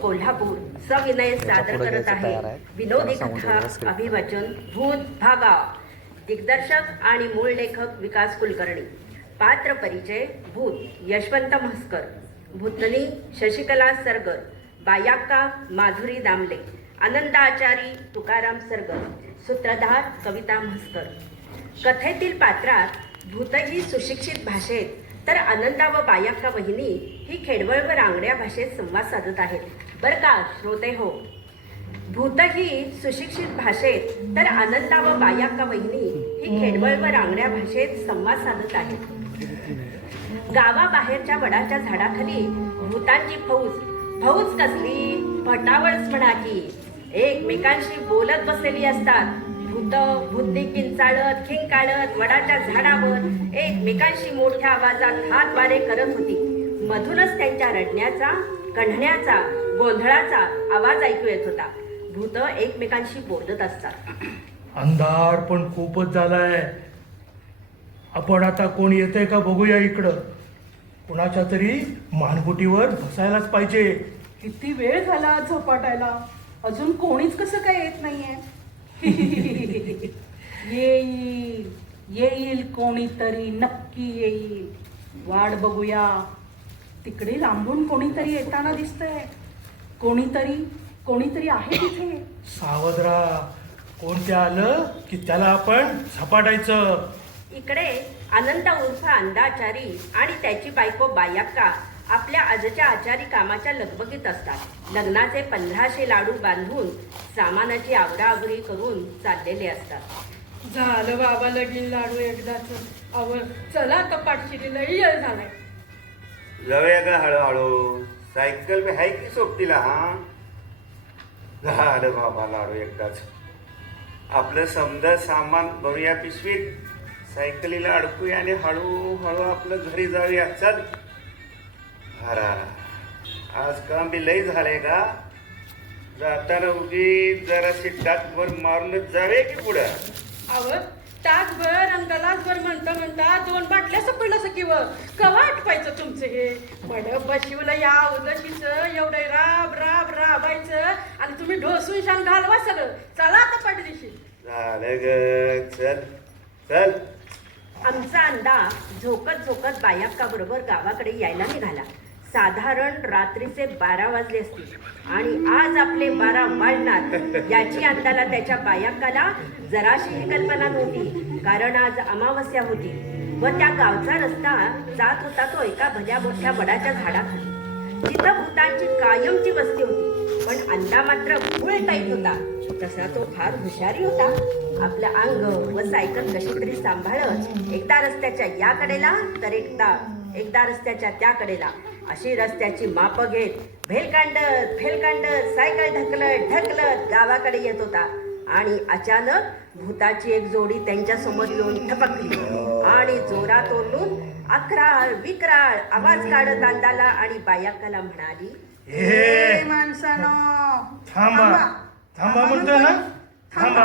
कोल्हापूर सविनय सादर करत आहे विनोदी कथा अभिवाचन भूत भागा. दिग्दर्शक आणि मूळ लेखक विकास कुलकर्णी. पात्र परिचय भूत यशवंत म्हस्कर, भूतनी शशिकला सरगर, बायाक्का माधुरी दामले, आनंदाचारी तुकाराम सरगर, सूत्रधार कविता म्हस्कर. कथेतील पात्रात भूत ही सुशिक्षित भाषेत तर आनंदा व बायाक्का वहिनी ही खेडवळ व रांगड्या भाषेत संवाद साधत आहेत. बर का श्रोते हो, भूत ही सुशिक्षित भाषेत तर आनंदा व बायाक्का वहिनी ही खेडवळ व रांगड्या भाषेत संवाद साधत आहेत. गावाबाहेरच्या वडाच्या झाडाखाली भूतांची फौज कसली फटावळच म्हणा की एकमेकांशी बोलत बसलेली असतात. भूतनी किंचाळत खिंकाळत वडाच्या झाडावर एकमेकांशी मोठ्या आवाजात हात वारे करत होती. मधूनच त्यांच्या रडण्याचा, कण्हण्याचा, गोंधळाचा आवाज ऐकू येत होता. भूत एकमेकांशी बोलत असतात. अंधार पण खूपच झालाय. आपण आता कोण येतंय का बघूया इकडं. कुणाच्या तरी मानगुटीवर बसायलाच पाहिजे. किती वेळ झाला झोपाटायला, अजून कोणीच कसं काय येत नाहीये. येईल येईल कोणीतरी, नक्की येईल. वाट बघूया. तिकडे लांबून कोणीतरी येताना दिसतंय. कोणीतरी आहे तिथे. सावध राहा. कोणते आलं की त्याला आपण झपाटायचं. इकडे आनंद उर्फ अंधाचारी आणि त्याची बायको बायाक्का आपल्या आजच्या आचारी कामाच्या लगबगीत असतात. लग्नाचे 1500 लाडू बांधून सामानाची आवराआवरी करून चाललेले असतात. झालं बाबा लगीन लाडू एकदाच. चला कपाटशिरी लई वेळ झालाय. जाऊया का हळूहळू. सायकल बी हाय की सोबतीला. हा झालं बाबा लाडू एकदाच. आपलं समजा सामान भरूया पिशवीत, सायकलीला अडकूया आणि हळूहळू आपलं घरी जाऊया. चल. हरा आज काम बी लई झालंय का. जाताना उगी जराशी टाकभर मारूनच जावे की पुढं. तासभर आणि गलासभर म्हणता 2 बाटल्या सपडलं सकीवर कवा आटवायचं तुमचं हे. मडप बशिवलं या उदशीच एवढं राबायचं आणि तुम्ही ढोसून शान घालवा सगळं. चला आता पाठदिशी. झालं ग. चल चल. आमचा अंडा झोकत बायाक्का बरोबर गावाकडे यायला निघाला. साधारण रात्रीचे 12 वाजले असतील आणि आज आपले 12 वाजणार याची अंडाला त्याच्या बायाक्काला जराशीही कल्पना नव्हती. कारण आज अमावस्या होती व त्या गावचा रस्ता जात होता तो एका भल्या मोठ्या वडाच्या झाडाखाली, जिथं भूतांची कायमची वस्ती होती. पण अंडा मात्र फुल टाईट होता. तसा तो फार हुशारी होता. आपलं अंग व सायकल कशी तरी सांभाळत एकदा रस्त्याच्या या कडेला तर एकदा रस्त्याच्या त्या कडेला अशी रस्त्याची माप घेत फेलकांडत सायकल ढकलत गावाकडे येत होता. आणि अचानक भूताची एक जोडी त्यांच्या समोर येऊन ठपकली आणि जोरात ओरडून अकराळ विक्राळ आवाज काढत अंडाला आणि बायाक्काला म्हणाली, हे माणसानो थांबा म्हणतोय ना.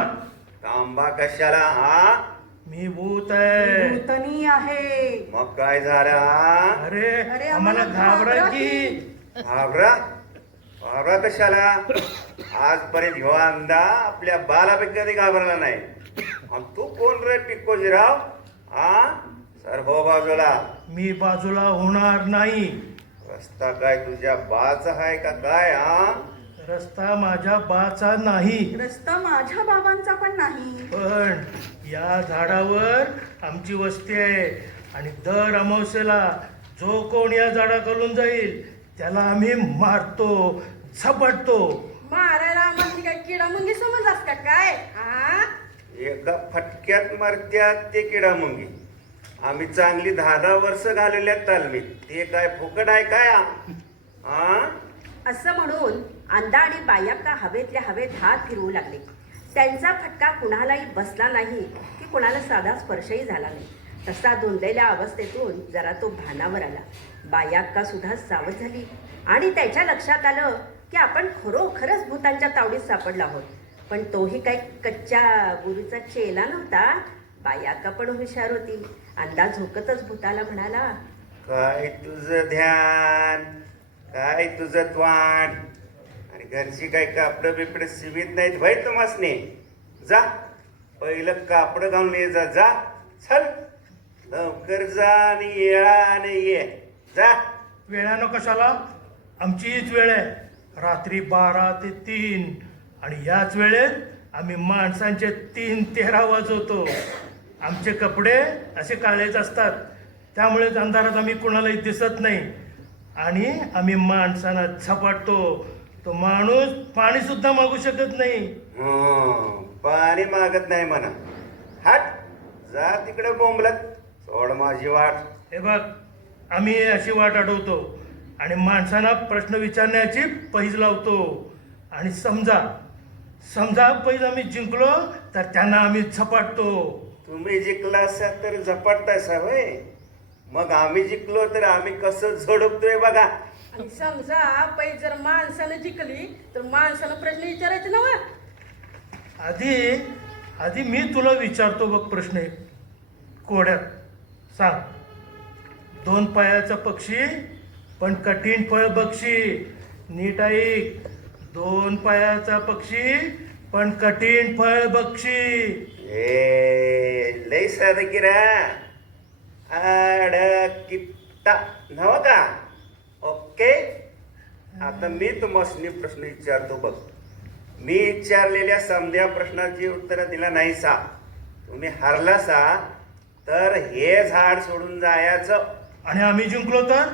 तांबा कशाला. हा मी भूत आहे. भूतनी आहे. मग काय झालं. हा अरे आम्हाला घाबरा की. घाबरा कशाला. आजपर्यंत ह्यो अंदा आपल्या बालापैकी कधी घाबरला नाही. आणि तू कोण रे टिक्कोजीराव. हा सर हो बाजूला. मी बाजूला होणार नाही. रस्ता काय तुझ्या बाचा आहे का काय. हा रस्ता माझ्या बाचा नाही. रस्ता माझ्या बाबांचा पण नाही. पण या झाडावर आमची वस्ती आहे आणि दर अमावस्येला जो कोण या झाडाखालून जाईल त्याला आम्ही मारतो, झपटतो. मारायला म्हणजे काय किडा मुंगी समजलास का काय. एका फटक्यात मरत्यात ते किडा मुंगी. आम्ही चांगली 10 वर्ष घालवल्यात तालमीत. ते काय फुकट आहे काय. हा असं म्हणून अंडा आणि बायाक्का हवेतल्या हवेत हात फिरवू लागले. त्यांचा फटका कुणालाही बसला नाही की कुणाला साधा स्पर्शही झाला नाही. तसा धुंदलेल्या अवस्थेतून जरा तो भानावर आला. बायाक्का सुद्धा सावध झाली आणि त्याच्या लक्षात आलं की आपण खरोखरच भूतांच्या तावडीत सापडला आहोत. पण तोही काही कच्च्या गुरुचा चेला नव्हता. बायाक्का पण हुशार होती. अंडा झोकतच भूताला म्हणाला, काय तुझं ध्यान, काय तुझं त्वाण. घरची काही कापडं बिपडं सिवीत नाहीत भाई तुम्हासने. जा पहिलं कापड घालून ये जा. जा चल लवकर जा आणि येळाने ये. जा. वेळानं कशाला? आमची हीच वेळ आहे, रात्री 12 ते 3. आणि याच वेळेत आम्ही माणसांचे 3:13 वाजवतो. आमचे कपडे असे काळेच असतात, त्यामुळेच अंधारात आम्ही कुणालाही दिसत नाही. आणि आम्ही माणसांना झपाटतो. तो माणूस पाणी सुद्धा मागू शकत नाही. पाणी मागत नाही म्हणा. हट जा तिकडे बोंबलत. सोड माझी वाट. हे बघ, आम्ही अशी वाट अडवतो आणि माणसांना प्रश्न विचारण्याची पैज लावतो. आणि समजा पैज आम्ही जिंकलो तर त्यांना आम्ही झपाटतो. तुम्ही जिंकला असा तर झपाटतासा होय. मग आम्ही जिंकलो तर आम्ही कसं झोडपतोय बघा. आणि समजा पै जर माणसानं जिंकली तर माणसानं प्रश्न विचारायचे ना वा. आधी मी तुला विचारतो बघ प्रश्न एक. कोड्यात सांग, 2 पायाचा पक्षी पण कठीण फळ बक्षी. नीट ऐक, 2 पायाचा पक्षी पण कठीण फळ बक्षी. लय साधं की रा. अडकित्ता नव का? ओके. आता मी तुम्हाला प्रश्न विचारतो बघ. मी विचारलेल्या समध्या प्रश्नाची उत्तर दिला नाही सा, तुम्ही हारला सा तर हे झाड सोडून जायचं. आणि आम्ही जिंकलो तर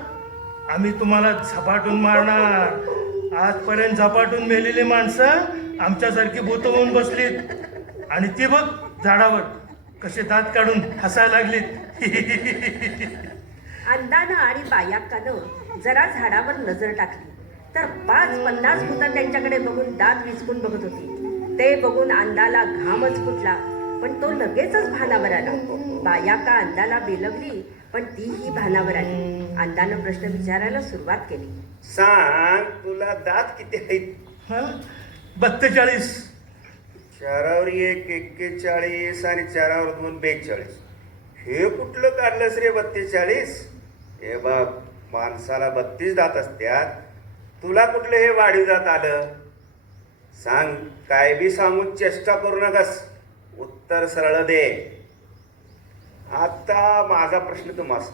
आम्ही तुम्हाला झपाटून मारणार. आजपर्यंत झपाटून मेलेली माणसं आमच्यासारखी भूत होऊन बसलीत. आणि ती बघ झाडावर कसे दात काढून हसायला लागलीत. अंदानं आणि बायाक्कानं जरा झाडावर नजर टाकली तर 5-50 भूतं त्यांच्याकडे बघून दात विचकून बघत होती. ते बघून अंदाला घामच फुटला, पण तो लगेचच भानावर आला. बायाक्का अंदाला बेलवली, पण तीही भानावर आली. अंदानं प्रश्न विचारायला सुरुवात केली. सांग तुला दात किती आहेत? 42. 4वर 1 41 आणि 4वर 2 42. हे कुठलं काढलंस रे 42? हे बघ, माणसाला 32 दात असत्यात, तुला कुठलं हे वाढीव दात आलं? सांग. काय बी सांगून चेष्टा करू नकस, उत्तर सरळ दे. आता माझा प्रश्न तुम्हाला,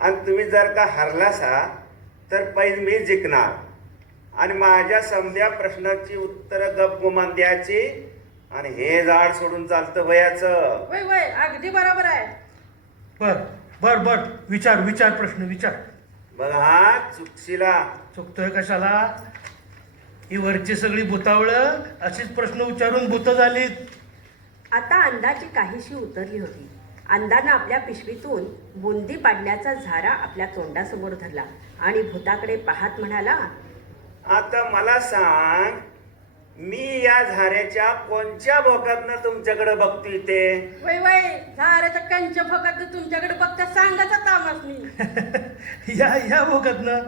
आणि तुम्ही जर का हरलासा तर पहिले मी जिंकणार आणि माझ्या समध्या प्रश्नाची उत्तर गप गुमान द्यायची आणि हे झाड सोडून चालतं वयाचं. वय वय अगदी बरोबर आहे. बर विचार प्रश्न विचार. बघा चुकशीला. चुकतोय कशाला? ही वरची सगळी भूतावळं अशीच प्रश्न विचारून भूत झालीत. आता अंदाची काहीशी उतरली होती. अंदानं आपल्या पिशवीतून बुंदी पाडण्याचा झारा आपल्या तोंडासमोर धरला आणि भूताकडे पाहत म्हणाला, आता मला सांग, मी या झाऱ्याच्या कोणत्या भोकातनं तुमच्याकडे बघतोय ते? वय वय झाडाच्या कंच्या फकत तुमच्याकडे बघता सांगायचा तामासनी. या भोगातनं.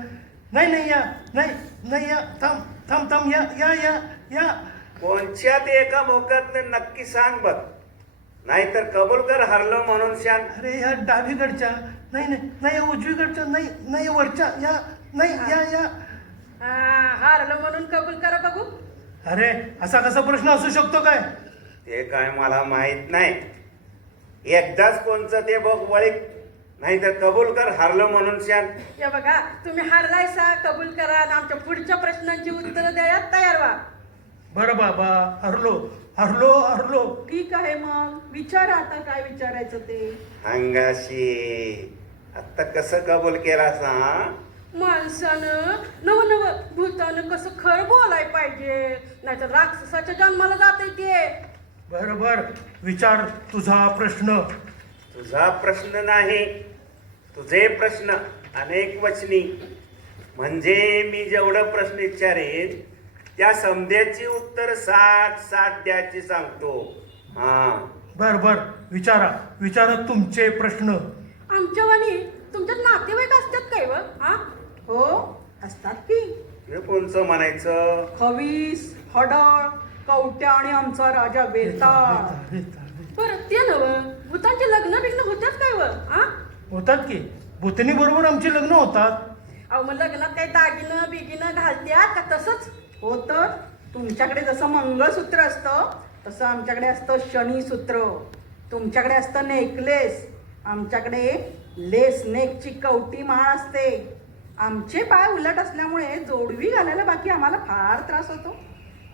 नाही या. थांब या. कोणत्या ते एका भोकातनं नक्की सांग बघ, नाहीतर कबूल कर हरलो म्हणून सांग. अरे ह्या डावीकडच्या. नाही उजवीकडच्या. नाही वरच्या. या. हारलं म्हणून कबूल करा बघू. अरे असा कसा प्रश्न असू शकतो काय? ते काय मला माहित नाही. एकदाच कोणचं ते बघ वळीक, नाहीतर कबूल कर हरलो म्हणून सांग. या बघा, तुम्ही हारलायसा कबूल करा आणि आमच्या पुढच्या प्रश्नांची उत्तरं द्यायला तयार व्हा. बरं बाबा, हरलो. ठीक आहे, मग विचारा आता काय विचारायचं ते. हंगाशी आता कसं कबूल केला सांग. माणसानं नव भूतानं कसं खरं बोलाय पाहिजे, नाहीतर राक्षसाच्या जन्माला जाते ते. बर विचार तुझा प्रश्न. तुझा प्रश्न नाही, तुझे प्रश्न अनेक वचनी. म्हणजे मी जेवढं प्रश्न विचारेन त्या समध्याची उत्तर 60 द्यायची सांगतो. बर विचारा तुमचे प्रश्न. आमच्या वाणी तुमच्यात नातेवाईक असतात काय व? हो असतात की. हे कोणचं म्हणायचं? खवीस, हडळ, कवट्या आणि आमचा राजा बेताळ. बरं ते नव भूतांचे लग्न बिग्न होतात काय व? होतात की. भूतनी बरोबर आमची लग्न होतात. अहो मग लग्नात काही दागिनं बिगिनं घालत्या का तसंच? हो तर तुमच्याकडे जसं मंगळसूत्र असतं तसं आमच्याकडे असतं शनीसूत्र. तुमच्याकडे असतं नेकलेस, आमच्याकडे लेस नेकची कवटी माळ असते. आमचे पाय उलट असल्यामुळे जोडवी घालायला बाकी आम्हाला फार त्रास होतो.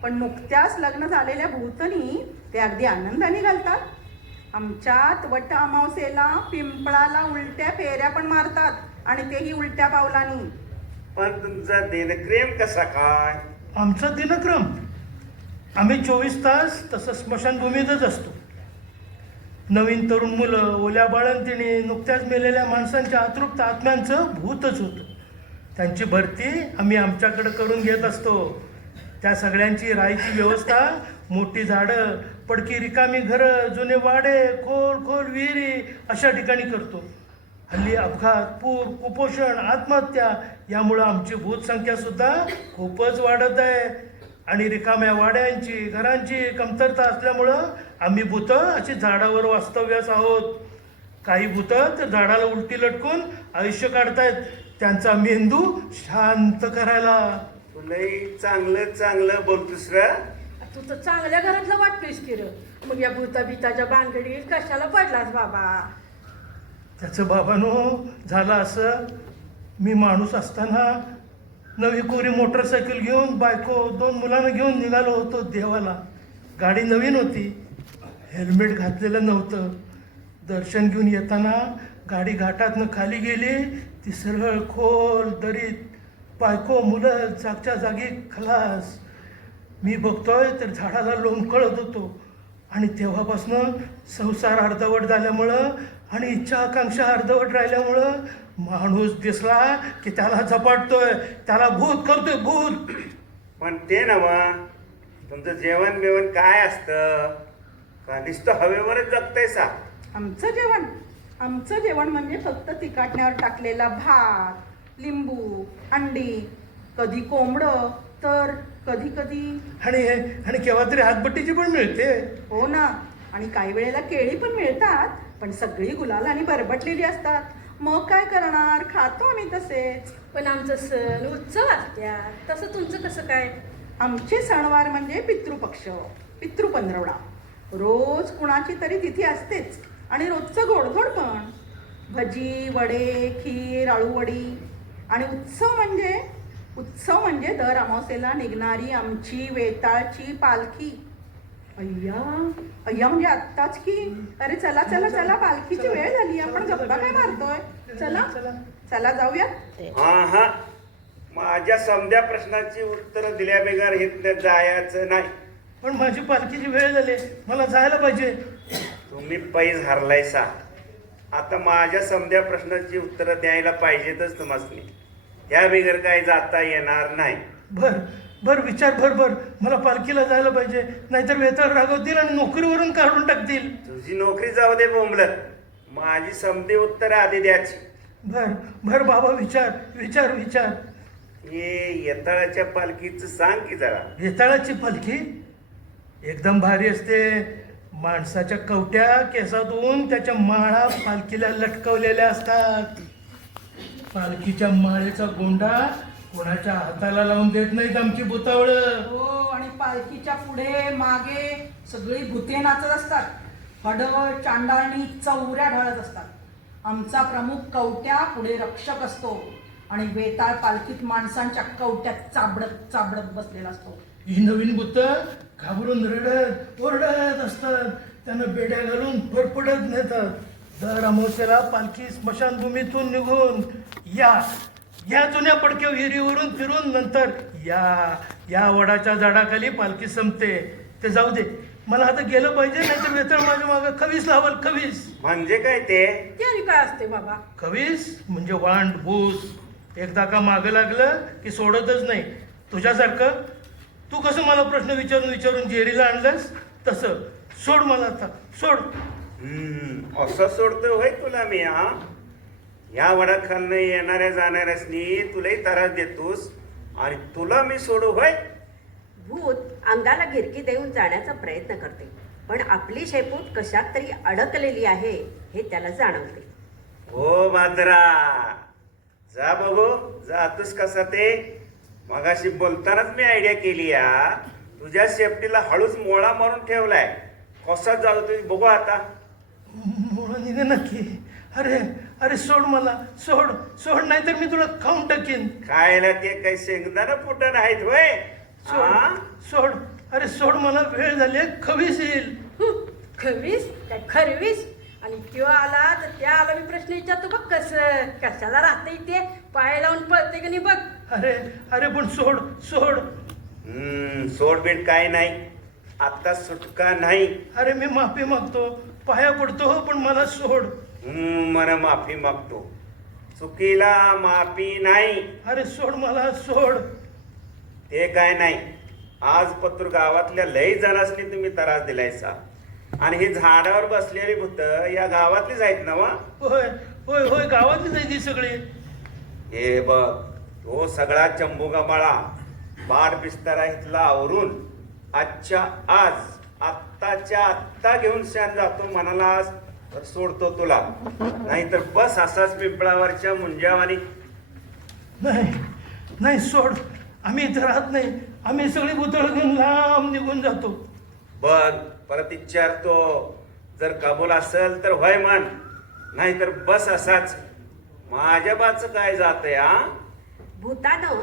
पण नुकत्याच लग्न झालेल्या भूतनी ते अगदी आनंदाने घालतात. आमच्यात वट अमावस्येला पिंपळाला उलट्या फेऱ्या पण मारतात आणि तेही उलट्या पावलानी. पण तुमचा दिनक्रम कसा काय? आमचा दिनक्रम आम्ही 24 तास तसं स्मशानभूमीतच असतो. नवीन तरुण मुलं, ओल्या बाळंतिणी, नुकत्याच मेलेल्या माणसांच्या अतृप्त आत्म्यांचं भूतच होतं. त्यांची भरती आम्ही आमच्याकडे करून घेत असतो. त्या सगळ्यांची राहायची व्यवस्था, मोठी झाडं, पडकी रिकामी घरं, जुने वाडे, खोल खोल विहिरी अशा ठिकाणी करतो. हल्ली अपघात, पूर, कुपोषण, आत्महत्या यामुळं आमची भूतसंख्या सुद्धा खूपच वाढत आहे. आणि रिकाम्या वाड्यांची, घरांची कमतरता असल्यामुळं आम्ही भूतं अशी झाडावर वास्तव्यास आहोत. काही भूतं तर झाडाला उलटी लटकून आयुष्य काढतायत त्यांचा मेंदू शांत करायला. तुलाही चांगलं चांगलं बोलतोस रा. तू तर चांगल्या घरातलं वाटतोयस की र. मग या भूता बिताच्या भानगडीत कशाला पडलास बाबा? त्याचं बाबांनो झालं असं, मी माणूस असताना नवी कोरी मोटरसायकल घेऊन बायको 2 मुलांना घेऊन निघालो होतो देवाला. गाडी नवीन होती, हेल्मेट घातलेलं नव्हतं. दर्शन घेऊन येताना गाडी घाटातनं खाली गेली. ती सरळ खोल दरीत, बायको मुलं जागच्या जागी खलास. मी बघतोय तर झाडाला लोंबकळत होतो. आणि तेव्हापासनं संसार अर्धवट झाल्यामुळं आणि इच्छा आकांक्षा अर्धवट राहिल्यामुळं माणूस दिसला की त्याला झपाटतोय, त्याला भूत करतोय भूत. पण ते नव तुमचं जेवण बिवण काय असतं? का नुसतं हवेवरच जगतायसा? आमचं जेवण म्हणजे फक्त तिकाटण्यावर टाकलेला भात, लिंबू, अंडी, कधी कोंबडं, तर कधी कधी आणि केव्हा तरी हातभट्टीची पण मिळते. हो ना. आणि काही वेळेला केळी पण मिळतात, पण सगळी गुलाल आणि बरबटलेली असतात. मग काय करणार, खातो आम्ही तसेच. पण आमचं सण उत्सव असत्या, तसं तुमचं कसं काय? आमचे सणवार म्हणजे पितृपक्ष, पितृपंधरवडा. रोज कुणाची तरी तिथी असतेच. आणि रोजचं गोडधोड पण, भजी, वडे, खीर, आळूवडी. आणि उत्सव म्हणजे दर अमावस्येला निघणारी आमची वेताळची पालखी. अय्या म्हणजे आत्ताच की. अरे चला चला चला, पालखीची वेळ झाली, आपण गप्पा काय मारतोय? चला चला जाऊया. हा हा, माझ्या समध्या प्रश्नाची उत्तर दिल्या बेगार इथं जायचं नाही. पण माझी पालखीची वेळ झाली, मला जायला पाहिजे. तुम्ही पैज हरलायसा. आता माझ्या समध्या प्रश्नाची उत्तरं द्यायला पाहिजेतच तुम्हाला. त्या बिगर काय जाता येणार नाही. बर विचार भर, मला पालखीला जायला पाहिजे, नाहीतर वेताळ रागवतील आणि नोकरीवरून काढून टाकतील. तुझी नोकरी जाऊ दे बोंबलत, माझी समधी उत्तर आधी द्यायची. भर बाबा, विचार. हे येताळाच्या पालखीचं सांग की जरा. वेताळाची पालखी एकदम भारी असते. माणसाच्या कवट्या केसातून त्याच्या माळा पालखीला लटकवलेल्या असतात. पालखीच्या माळेचा गोंडा कोणाच्या हाताला लावून देत नाहीत आमची भुतावळं. हो, आणि पालखीच्या पुढे मागे सगळी भूते नाचत असतात. हडळ, चांडाळणी, चौऱ्या ढळत असतात. आमचा प्रमुख कवट्या पुढे रक्षक असतो आणि वेताळ पालखीत माणसांच्या कवट्यात चाबडत बसलेला असतो. ही नवीन भूत घाबरून रडत ओरडत असतात. त्यांना बेड्या घालून फडफडत नेतात. दर अमावस्येला पालखी स्मशानभूमीतून निघून या जुन्या पडक्या विहिरीवरून फिरून नंतर या वडाच्या झाडाखाली पालखी संपते. ते जाऊ दे, मला आता गेलं पाहिजे, नाहीतर वेताळ माझ्या मागं खवीस लावल. खवीस म्हणजे काय ते? ते आणि काय असते बाबा? खवीस म्हणजे वांड भूत. एकदा का मागं लागलं की सोडतच नाही. तुझ्यासारखं तू कसं मला प्रश्न विचारून जेरीला आणलंस तसं सोड मला आता, सोड. असं सोडतो होय तुला मी? हा, या वडाखालनं येणाऱ्या जाणाऱ्यासनी तुलाही त्रास देतोस आणि तुला मी सोडू होय? भूत अंगाला गिरकी देऊन जाण्याचा प्रयत्न करते, पण आपली शेपूट कशात तरी अडकलेली आहे हे त्याला जाणवते. हो मात्रा, जा बघू जातोस कसा ते मगाशी बोलतानाच मी आयडिया केली या तुझ्या सेफ्टीला हळूच मोळा मारून ठेवलाय कसा जाऊ तुम्ही बघू आता मुळा निघे नक्की. अरे अरे सोड मला, सोड सोड, नाही तर मी तुला खाऊन टाकीन. खायला ते काही शेंगदाणा फुटण आहेत होय हा? सोड सोड, अरे सोड मला, वेळ झाली, खवीस येईल. खवीस काय खरवीस आणि किंवा आला तर त्या आला मी प्रश्न विचारतो बघ कसं कशाला राहते इथे पाय लावून पळते का नाही बघ. अरे अरे पण सोड सोड. सोडबीड काय नाही आता सुटका नाही. अरे मी माफी मागतो, पाया पडतो हो, पण मला सोड. मला माफी मागतो चुकीला माफी नाही. अरे सोड मला, सोड. ते काय नाही आज पत्र गावातल्या लई जणांनी तुम्ही त्रास दिलायचा आणि ही झाडावर बसलेली भूत या गावातलीच आहेत ना वा. होय होय होय, गावातलीच आहे ती सगळी. हे बघ तो सगळा चंबुगामाळा बाड बिस्तारा इथला आवरून आजच्या आज आत्ताच्या आत्ता घेऊन शान जातो म्हणाला तर सोडतो तुला नाहीतर बस असाच पिंपळावरच्या मुंजावानी. नाही नाही, सोड. आम्ही इथं राहत नाही, आम्ही सगळी भूतळ घेऊन लांब निघून जातो. बघ परत विचारतो जर कबूल असेल तर होय म्हण नाहीतर बस असाच. माझ्या बाचं काय जातंय हा. भूतानं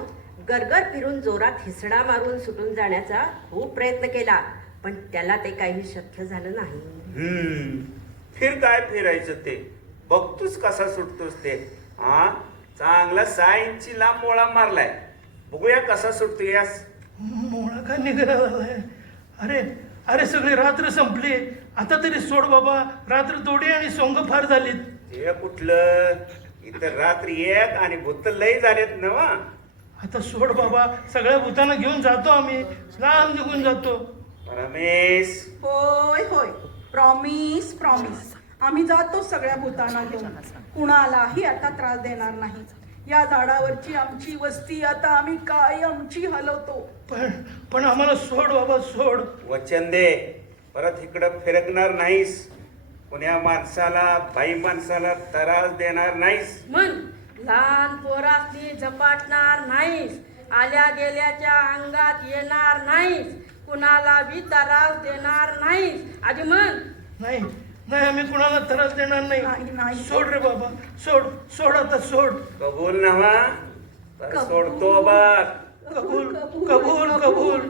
गरगर फिरून जोरात हिसडा मारून सुटून जाण्याचा खूप प्रयत्न केला, पण त्याला ते काही शक्य झालं नाही. फिर काय फिरायचं ते बघतोस कसा सुटतोस ते हा. चांगला 6 इंची लांब मोळा मारलाय बघूया कसा सुटतो यास. मोळा का निघाला झालाय. अरे अरे सगळी रात्र संपली, आता तरी सोड बाबा. रात्र तोडी आणि सोंग फार झालीत. ते कुठलं इथं रात्री एक आणि भूत लई झालेत ना वा. आता सोड बाबा, सगळ्या भूतांना घेऊन जातो आम्ही, लांब निघून जातो. रमेश होय होय, प्रॉमिस प्रॉमिस. आम्ही जातो सगळ्या भूतांना घेऊन, कुणालाही आता त्रास देणार नाही. या झाडावरची आमची वस्ती आता आम्ही कायमची हलवतो. पण आम्हाला सोड बाबा, सोड. वचन दे परत इकडं फिरकणार नाहीस. कोण्या माणसाला बाई माणसाला त्रास देणार नाहीस. म्हण लहान पोरासनी झपाटणार नाहीस, आल्या गेल्याच्या अंगात येणार नाहीस, कुणाला बी त्रास देणार नाहीस. आधी म्हण. नाही नाही, आम्ही कुणाला त्रास देणार नाही, नाही. नाही. सोड रे बाबा, सोड सोड, आता सोड. कबूल नव्हा तर सोडतो बघ. कबूल कबूल कबूल.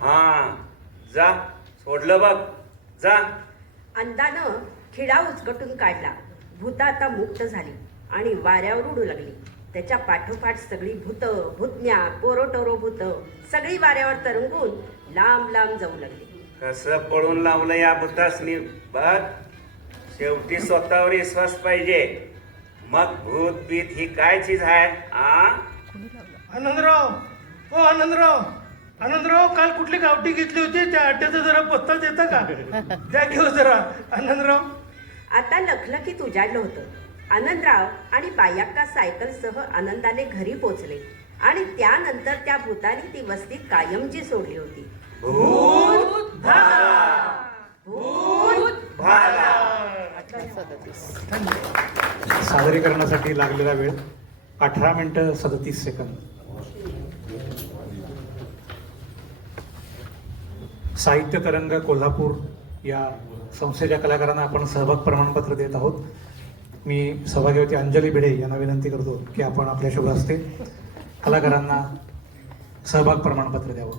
हा जा सोडलं बघ जा. अंदानं खिळा उचकटून काढला. भूत आता मुक्त झाली आणि वाऱ्यावर उडू लागली. त्याच्या पाठोपाठ सगळी भूत, भूतन्या, पोरोटोरो भूत सगळी वाऱ्यावर तरंगून लांब लांब जाऊ लागली. कसं पळून लावलं या भूतासनी बघ. शेवटी स्वतःवर विश्वास पाहिजे, मग भूत बीत ही काय चीज आहे आ. आनंदराव, हो आनंदराव, आनंदराव, काल कुठली गावठी घेतली होती त्या अड्ड्याचा जरा पत्ता देता का? द्या घेऊ जरा आनंदराव. आता लखलखीत उजाडलं होतं. आनंदराव आणि बायक्का सायकलसह आनंदाने घरी पोचले आणि त्यानंतर त्या भूताने ती वस्ती कायमची सोडली होती. भूत भागा. सादरीकरणासाठी लागलेला वेळ 18 मिनिटं 37 सेकंद. साहित्य तरंग कोल्हापूर या संस्थेच्या कलाकारांना आपण सहभाग प्रमाणपत्र देत आहोत. मी सौभाग्यवती अंजली भिडे यांना विनंती करतो की आपण आपल्या शुभ हस्ते कलाकारांना सहभाग प्रमाणपत्र द्यावं.